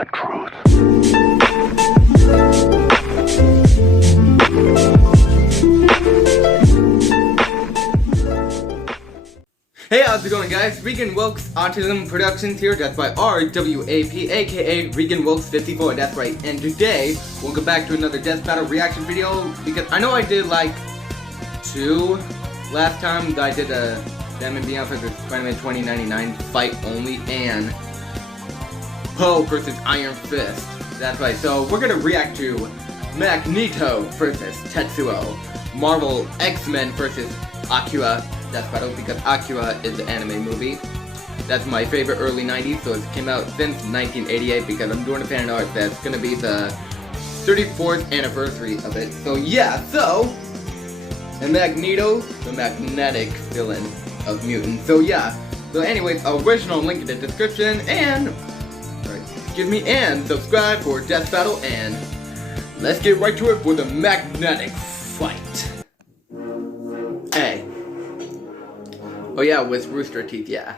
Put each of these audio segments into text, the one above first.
the truth. Hey, how's it going, guys? Regan Wilks, Autism Productions here. That's by RWAP, aka Regan Wilks 54. That's right. And today, we'll go back to another Death Battle reaction video because I know I did like 2 last time. I did a Them and Beyond vs. Spider-Man 2099 fight only, and Poe vs. Iron Fist. That's right. So we're gonna react to Magneto vs. Tetsuo, Marvel X-Men vs. AKIRA Death Battle, because AKIRA is the anime movie. That's my favorite early 90s, so it came out since 1988 because I'm doing a fan art that's gonna be the 34th anniversary of it. So yeah, and Magneto, the magnetic villain of mutants. So yeah, so anyways, original link in the description, and subscribe for Death Battle, and let's get right to it for the magnetic fight. Hey. Oh yeah, with rooster teeth, yeah.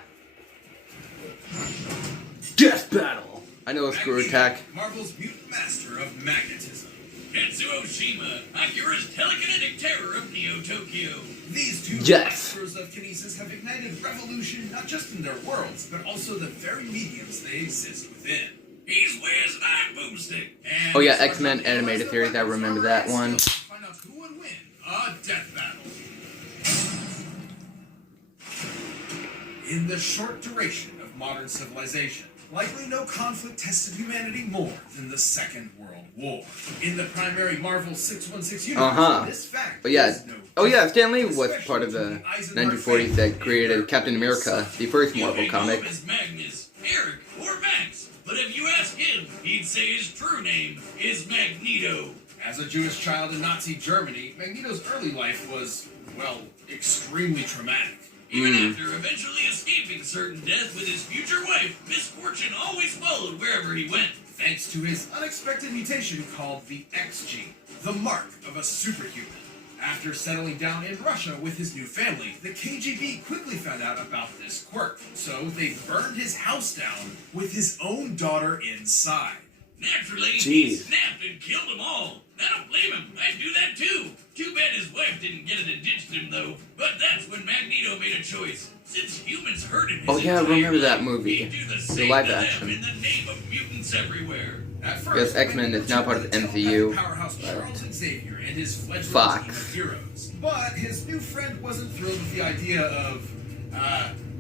Death Battle! I know a screw attack. Marvel's mutant master of magnetism. Tetsuo Shima, AKIRA's telekinetic terror of Neo-Tokyo. These two masters of kinesis have ignited revolution not just in their worlds, but also the very mediums they exist within. He's Wiz and I'm Boomstick. Oh yeah, X-Men animated series, I remember that one. Find out who would win a death battle. In the short duration of modern civilization, likely no conflict tested humanity more than the Second World War. In the primary Marvel 616 universe, this fact is no Stan Lee was part of the 1940s that created Captain America, the first Marvel comic. Him as Magnus, Eric, or Max, but if you ask him, he'd say his true name is Magneto. As a Jewish child in Nazi Germany, Magneto's early life was, well, extremely traumatic. Even after eventually escaping certain death with his future wife, misfortune always followed wherever he went. Thanks to his unexpected mutation called the X gene, the mark of a superhuman. After settling down in Russia with his new family, the KGB quickly found out about this quirk, so they burned his house down with his own daughter inside. Naturally, he snapped and killed them all. I don't blame him. I'd do that too. Too bad his wife didn't get it and ditched him, though. But that's when Magneto made a choice. Since humans hurt him, I remember that movie. The live action. In the name of mutants everywhere. At first, yes, X-Men is now part of the MCU. Fox. Heroes. But his new friend wasn't thrilled with the idea of,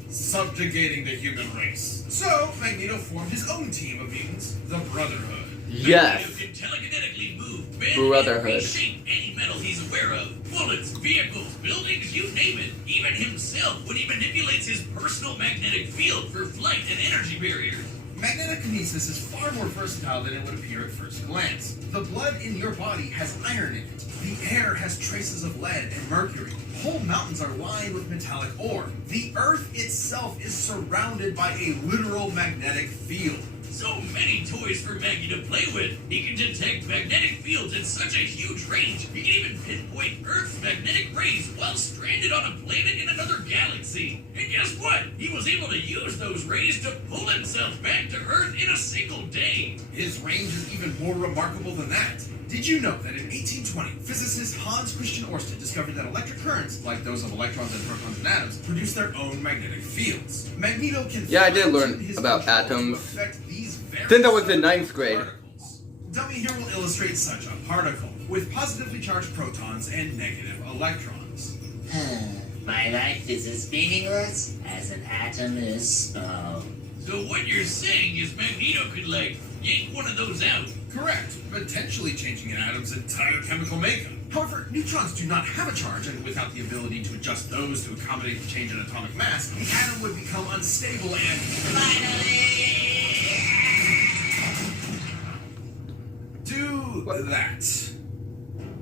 subjugating the human race. So, Magneto formed his own team of mutants, the Brotherhood. Yes. Magneto can telekinetically move, bend, Brotherhood. and reshape any metal he's aware of. Bullets, vehicles, buildings, you name it. Even himself when he manipulates his personal magnetic field for flight and energy barriers. Magnetokinesis is far more versatile than it would appear at first glance. The blood in your body has iron in it. The air has traces of lead and mercury. Whole mountains are lined with metallic ore. The earth itself is surrounded by a literal magnetic field. So many toys for Maggie to play with. He can detect magnetic fields at such a huge range. He can even pinpoint Earth's magnetic rays while stranded on a planet in another galaxy. And guess what? He was able to use those rays to pull himself back to Earth in a single day. His range is even more remarkable than that. Did you know that in 1820, physicist Hans Christian Ørsted discovered that electric currents, like those of electrons and protons and atoms, produce their own magnetic fields? Magneto can I did learn about atoms since I was in 9th grade. Particles. Dummy here will illustrate such a particle, with positively charged protons and negative electrons. My life is as meaningless as an atom is small. So what you're saying is Magneto could, yank one of those out? Correct, potentially changing an atom's entire chemical makeup. However, neutrons do not have a charge, and without the ability to adjust those to accommodate the change in atomic mass, the atom would become unstable and... Finally! Do that.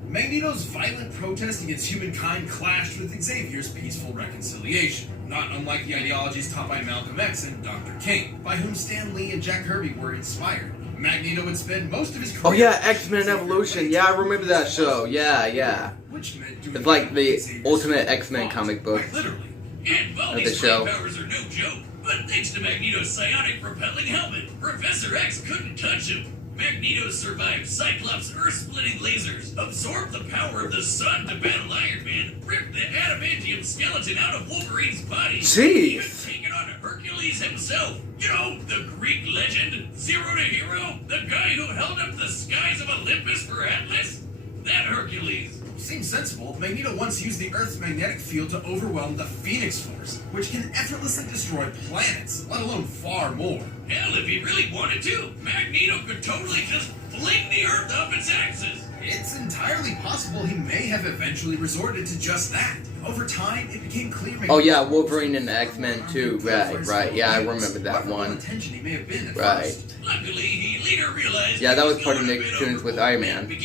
Magneto's violent protest against humankind clashed with Xavier's peaceful reconciliation, not unlike the ideologies taught by Malcolm X and Dr. King, by whom Stan Lee and Jack Kirby were inspired. Magneto would spend most of his career... Oh yeah, X-Men Evolution. Yeah, I remember that show. Yeah. Which meant doing it's like the ultimate X-Men comic book. Literally. And while the these show. powers are no joke, But thanks to Magneto's psionic propelling helmet, Professor X couldn't touch him. Magneto survived Cyclops' earth-splitting lasers, absorbed the power of the sun to battle Iron Man, ripped the adamantium skeleton out of Wolverine's body, even taken on Hercules himself. You know, the Greek legend, Zero to Hero, the guy who held up the skies of Olympus for Atlas? That Hercules. Seems sensible. Magneto once used the Earth's magnetic field to overwhelm the Phoenix Force, which can effortlessly destroy planets, let alone far more. Hell, if he really wanted to, Magneto could totally just fling the Earth off its axis. It's entirely possible he may have eventually resorted to just that. Over time, it became clear. Oh yeah, Wolverine and the X-Men too. Right. Yeah, I remember that one. He may have been at right. first. Luckily, he later realized. Yeah, that was part of Nick Jones with Iron Man.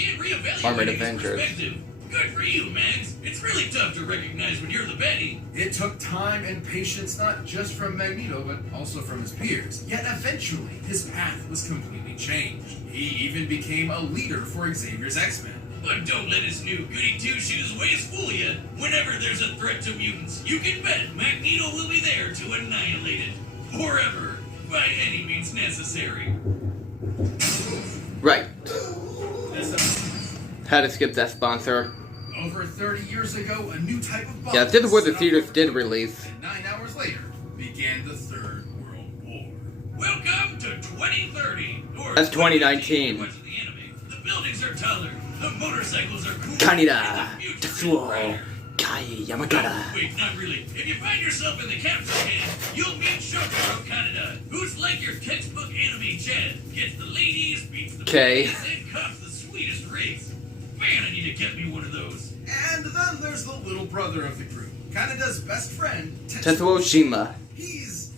Armored Avengers. Good for you, Mags. It's really tough to recognize when you're the baddie. It took time and patience not just from Magneto, but also from his peers. Yet eventually, his path was completely changed. He even became a leader for Xavier's X-Men. But don't let his new goody two-shoes ways fool you. Whenever there's a threat to mutants, you can bet Magneto will be there to annihilate it. Forever. By any means necessary. Right. Had to skip that sponsor. Over 30 years ago, a new type of bomb. Yeah, this is where the theaters did release. And 9 hours later, began the Third World War. Welcome to 2030. Or That's 2019. The buildings are taller. The motorcycles are cooler. Kaneda, Tetsuo, Kai, Yamakata. Wait, not really. If you find yourself in the capsule can, you'll meet Shotaro Kaneda, who's like your textbook anime Chad. Gets the ladies, beats the boys, and cuffs the sweetest rigs. Man, I need to get me one of those. And then there's the little brother of the group, Kaneda's best friend, Tetsuo Shima. He's,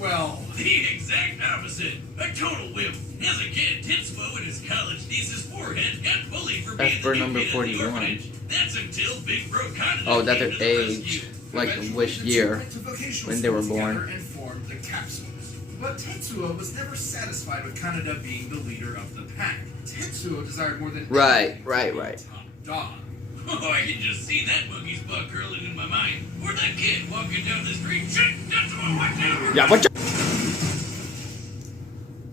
well, the exact opposite. A total wimp. As a kid, Tetsuo in his college thesis forehead got bullied for being the new number kid at the 41. orphanage. That's until Big Bro Kaneda Oh, that's came their to the age. rescue. Like eventually which the two year went to vocational when they were school together born. and formed the capsules. But Tetsuo was never satisfied with Kaneda being the leader of the pack. Tetsuo desired more than Right. top dog. Oh, I can just see that monkey's paw curling in my mind. Or that kid walking down the street. Shit, Tetsuo, watch out! Yeah, what?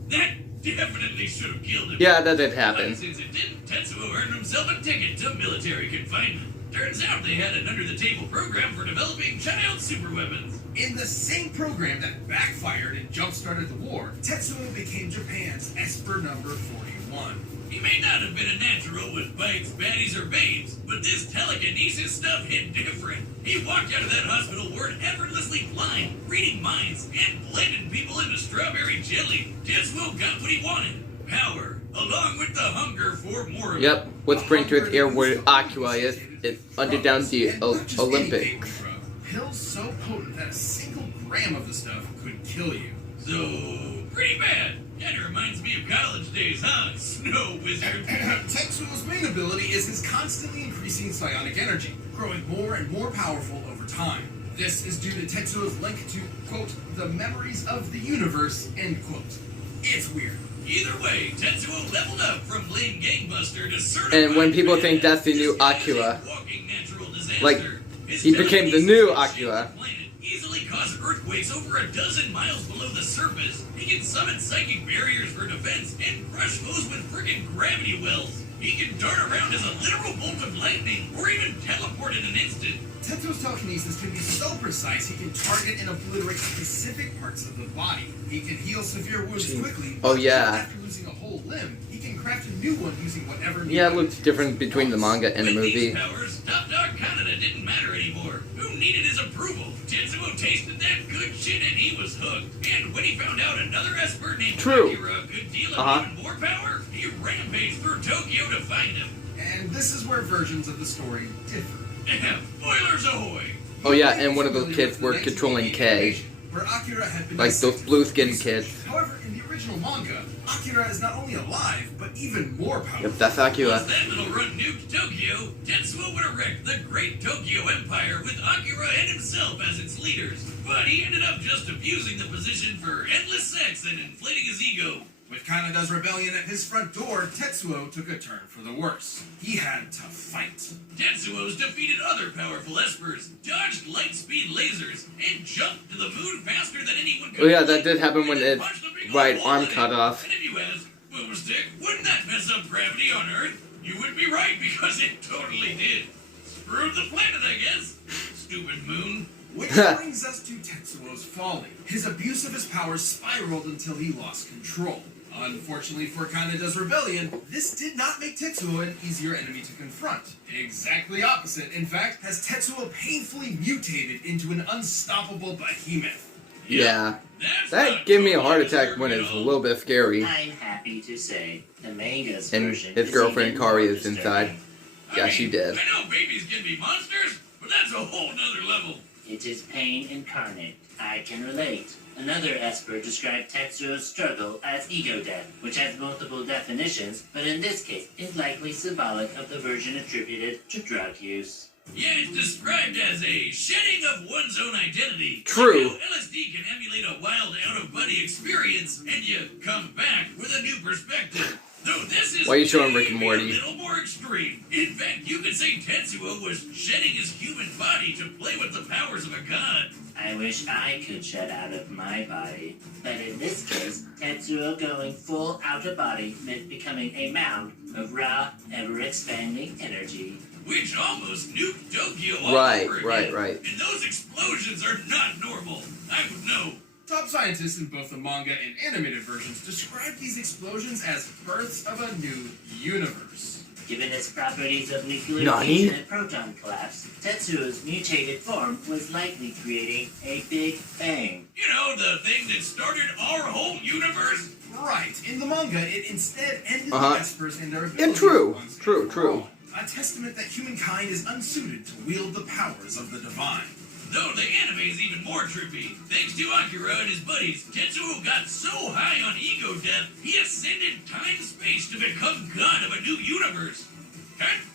That definitely should have killed him. Yeah, that did But happen. since it didn't, Tetsuo earned himself a ticket to military confinement. Turns out they had an under-the-table program for developing child superweapons. In the same program that backfired and jump-started the war, Tetsuo became Japan's Esper number 41. He may not have been a natural with bikes, baddies, or babes, but this telekinesis stuff hit different. He walked out of that hospital ward effortlessly flying, reading minds, and blending people into strawberry jelly. Tetsuo got what he wanted. Power, along with the hunger for more of it. Yep. Let's bring to its ear where AKIRA is under down the Olympics. Pills so potent that a single gram of the stuff could kill you. So, pretty bad. Kinda reminds me of college days, huh? Snow wizard. Tetsuo's main ability is his constantly increasing psionic energy, growing more and more powerful over time. This is due to Tetsuo's link to, quote, the memories of the universe, end quote. It's weird. Either way, Tetsuo leveled up from lame gangbuster to certified. And when people think that's the new AKIRA, like, he became the new AKIRA. Easily cause earthquakes over a dozen miles below the surface. He can summon psychic barriers for defense and crush foes with friggin' gravity wells. He can dart around as a literal bolt of lightning or even teleport in an instant. Tetsuo's telekinesis can be so precise he can target and obliterate specific parts of the body. He can heal severe wounds quickly. Oh, yeah. After losing a whole limb, he can craft a new one using whatever. Yeah, it looks different between the manga and the With movie. these powers, Top Dog Kaneda didn't matter anymore. Who needed his approval? Tetsuo tasted that good shit and he was hooked. And when he found out another Esper named AKIRA could deal him even more power, he rampaged through Tokyo to find him. And this is where versions of the story differ. Spoilers ahoy! Oh yeah, and one of those kids were controlling K. Where AKIRA had been Like those blue-skinned kids. However, in the original manga, AKIRA is not only alive, but even more powerful. Yep, that's AKIRA. Once that little runt nuked Tokyo, Tetsuo would have wrecked the great Tokyo Empire with AKIRA and himself as its leaders. But he ended up just abusing the position for endless sex and inflating his ego. With Kanada's rebellion at his front door, Tetsuo took a turn for the worse. He had to fight. Tetsuo's defeated other powerful espers, dodged light-speed lasers, and jumped to the moon faster than anyone could. Oh yeah, that did happen when its right arm cut off. And if you ask, Boomstick, wouldn't that mess up gravity on Earth? You would be right, because it totally did. Screwed the planet, I guess. Stupid moon. Which brings us to Tetsuo's folly. His abuse of his power spiraled until he lost control. Unfortunately for Kanada's rebellion, this did not make Tetsuo an easier enemy to confront. Exactly opposite, in fact, has Tetsuo painfully mutated into an unstoppable behemoth. Yeah. That gave me a heart attack when it's a little bit scary. I'm happy to say the manga's And version his is girlfriend even Kari more is inside. disturbing. Yeah, she did. I know babies can be monsters, but that's a whole nother level. It is pain incarnate. I can relate. Another Esper described Tetsuo's struggle as ego death, which has multiple definitions, but in this case is likely symbolic of the version attributed to drug use. Yeah, it's described as a shedding of one's own identity. True. Like how LSD can emulate a wild out-of-body experience, and you come back with a new perspective. Though this is Why are you showing Rick and maybe Morty? a little more extreme. In fact, you could say Tetsuo was shedding his human body to play with the powers of a god. I wish I could shed out of my body, but in this case, Tetsuo going full out-of-body meant becoming a mound of raw, ever-expanding energy. Which almost nuked Tokyo all Right, over right, again. right. And those explosions are not normal. I would know. Top scientists in both the manga and animated versions describe these explosions as births of a new universe. Given its properties of nuclear Nani? fusion and proton collapse, Tetsuo's mutated form was likely creating a Big Bang. You know, the thing that started our whole universe? Right, in the manga, it instead ended the Espers and their Yeah, abilities true, once and true, for true. all. A testament that humankind is unsuited to wield the powers of the divine. Though the anime is even more trippy. Thanks to Akira and his buddies, Tetsuo got so high on ego death, he ascended time-space to become god of a new universe.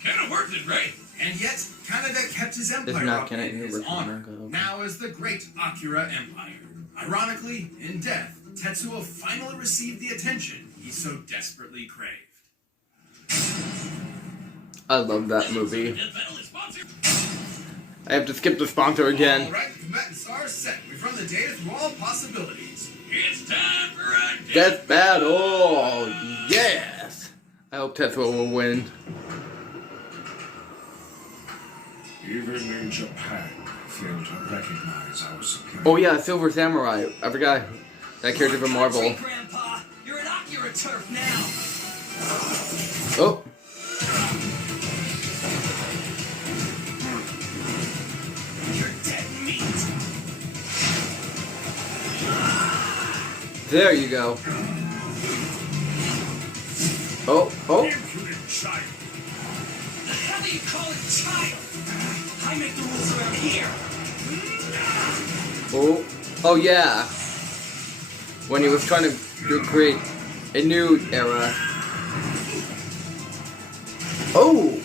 Kind of worth it, right? And yet, Kanada kept his empire not up canon in in his the original honor, manga, okay. now as the great Akira Empire. Ironically, in death, Tetsuo finally received the attention he so desperately craved. I love that movie. Death Battle is sponsored. I have to skip the sponsor again. Alright, the combatants are set. We've run the data through all possibilities. It's time for a Death battle! Yes! I hope Tetsuo will win. Even in Japan, failed to recognize our supply. Oh yeah, Silver Samurai. I forgot that character from Marvel. Grandpa, you're an Akira turf now. Oh. You're dead meat. There you go. Oh, oh. Impudent child! The hell do you call it, child? I make the rules around here. Oh. Oh yeah. When he was trying to create a new era. Oh!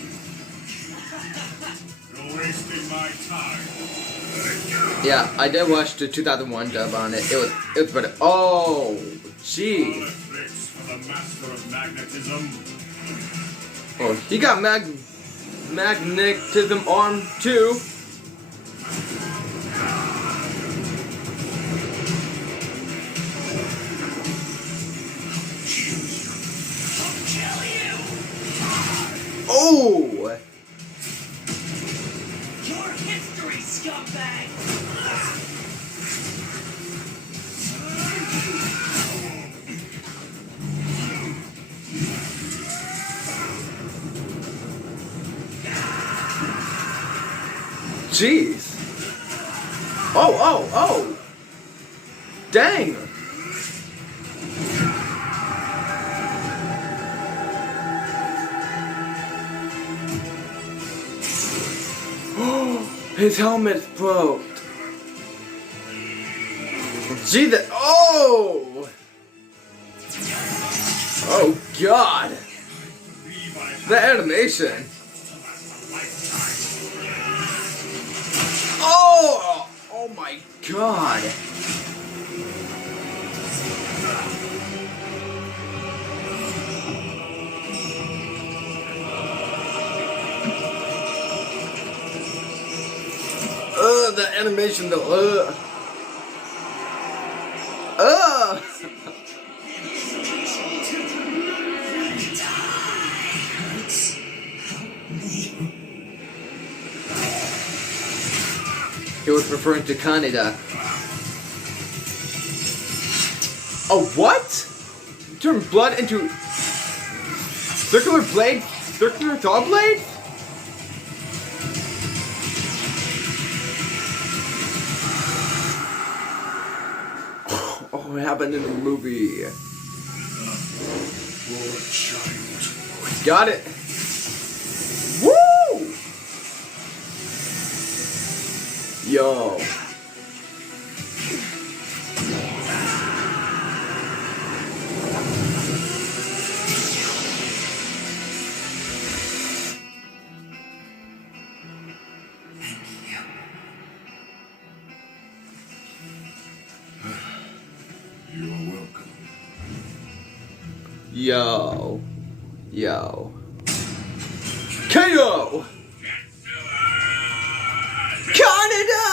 You're wasting my time. Yeah, I did watch the 2001 dub on it. It was better. Oh, jeez. Politics for the master of magnetism. Oh, he got magnetism arm too. Oh! Your history, scumbag. Jeez. Oh, oh, oh! Dang! His helmet's broke. Gee, that. Oh! Oh, God! The animation! Oh! Oh my God! the animation though. He was referring to Kaneda. Oh, what? Turn blood into circular blade? Circular saw blade? Oh, it happened in the movie. Got it. Woo! Yo. You are welcome. Yo. Yo. KO! Canada!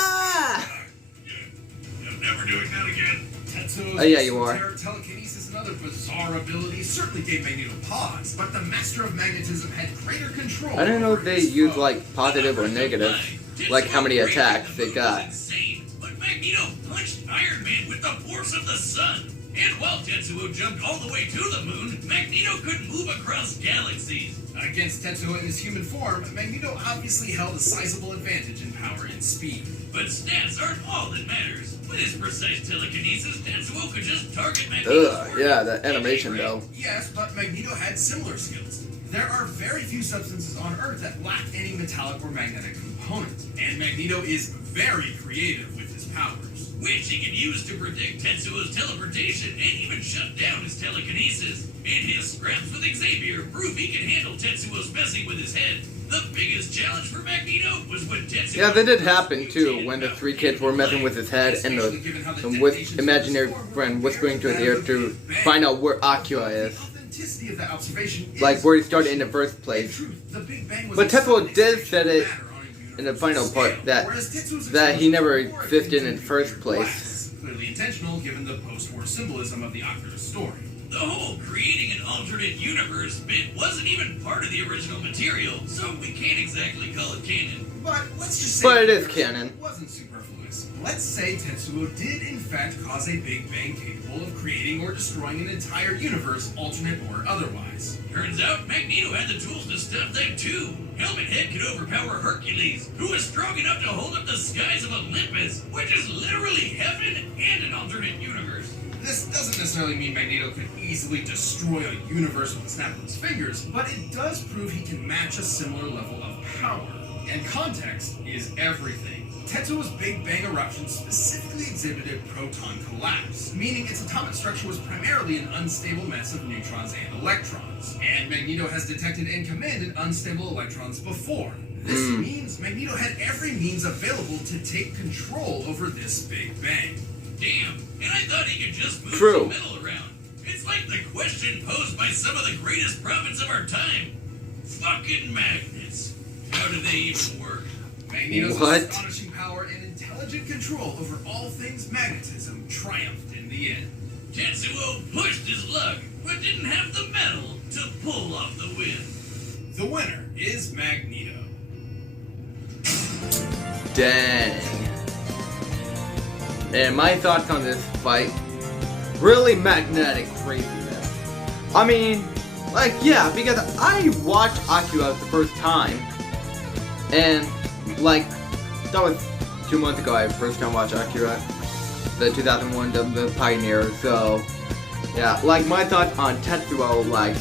I'm never doing that again. Tetsuo's Oh, yeah, you are. telekinesis and other bizarre abilities certainly gave Magneto pause, but the Master of Magnetism had greater control. I don't know if over they his use foe. like positive or negative, like how many attacks they got. Insane, but Magneto punched Iron Man with the force of the sun. And while Tetsuo jumped all the way to the moon, Magneto could move across galaxies. Against Tetsuo in his human form, Magneto obviously held a sizable advantage in power and speed. But stats aren't all that matters. With his precise telekinesis, Tetsuo could just target Magneto. Ugh, yeah, the animation though. Yes, but Magneto had similar skills. There are very few substances on Earth that lack any metallic or magnetic component, and Magneto is very creative with his powers. Which he can use to predict Tetsuo's teleportation and even shut down his telekinesis. And his scraps with Xavier prove he can handle Tetsuo's messing with his head. The biggest challenge for Magneto was when Tetsuo... Yeah, that did happen too, when the three kids were messing with his head and the imaginary friend whispering to his ear to find out where Akira is. Authenticity of that observation is Like where he started in the first place. truth. The Big Bang was But a Tetsuo sudden did expansion said of it matter on a in the universal final part scale, that whereas Tetsuo's that he explosion never was more existed akin in to the first nuclear place. blast, clearly intentional given the post-war symbolism of the AKIRA story. The whole creating an alternate universe bit wasn't even part of the original material, so we can't exactly call it canon. But let's just say But it is the canon. universe wasn't superfluous. Let's say Tetsuo did in fact cause a Big Bang capable of creating or destroying an entire universe, alternate or otherwise. Turns out Magneto had the tools to stop that too. Helmet Head could overpower Hercules, who was strong enough to hold up the skies of Olympus, which is literally heaven and an alternate universe. This doesn't necessarily mean Magneto could easily destroy a universe with a snap of his fingers, but it does prove he can match a similar level of power. And context is everything. Tetsuo's Big Bang eruption specifically exhibited proton collapse, meaning its atomic structure was primarily an unstable mess of neutrons and electrons. And Magneto has detected and commanded unstable electrons before. This means Magneto had every means available to take control over this Big Bang. Damn, and I thought he could just move True. the metal around. It's like the question posed by some of the greatest prophets of our time. Fucking magnets. How do they even work? Magneto's What? astonishing power and intelligent control over all things magnetism triumphed in the end. Tetsuo pushed his luck, but didn't have the metal to pull off the win. The winner is Magneto. Dang. And my thoughts on this fight, really magnetic craziness. I mean, like, yeah, because I watched Akira the first time, and, like, that was 2 months ago I first time watched Akira, the 2001 the Pioneer, so, yeah, like, my thoughts on Tetsuo, like,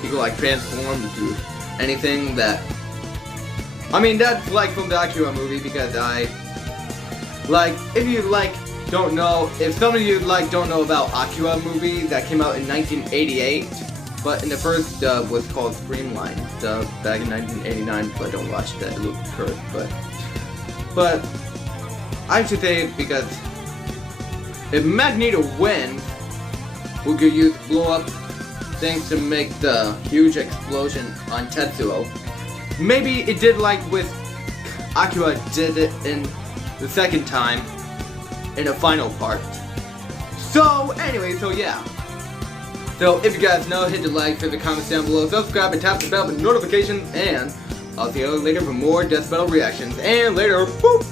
he could, like, transform into anything that, I mean, that's, like, from the Akira movie, because like, if you, like, don't know, if some of you, like, don't know about Akira movie that came out in 1988, but in the first dub was called Streamline, dub back in 1989, but don't watch that, it looks cursed, but, I should say, because, if Magneto wins, we could use blow-up things to make the huge explosion on Tetsuo. Maybe it did like with Akira did it in the second time in a final part. So anyway, so yeah. So if you guys know, hit the like, hit the comments down below, subscribe and tap the bell for notifications, and I'll see you later for more Death Battle reactions. And later, boop!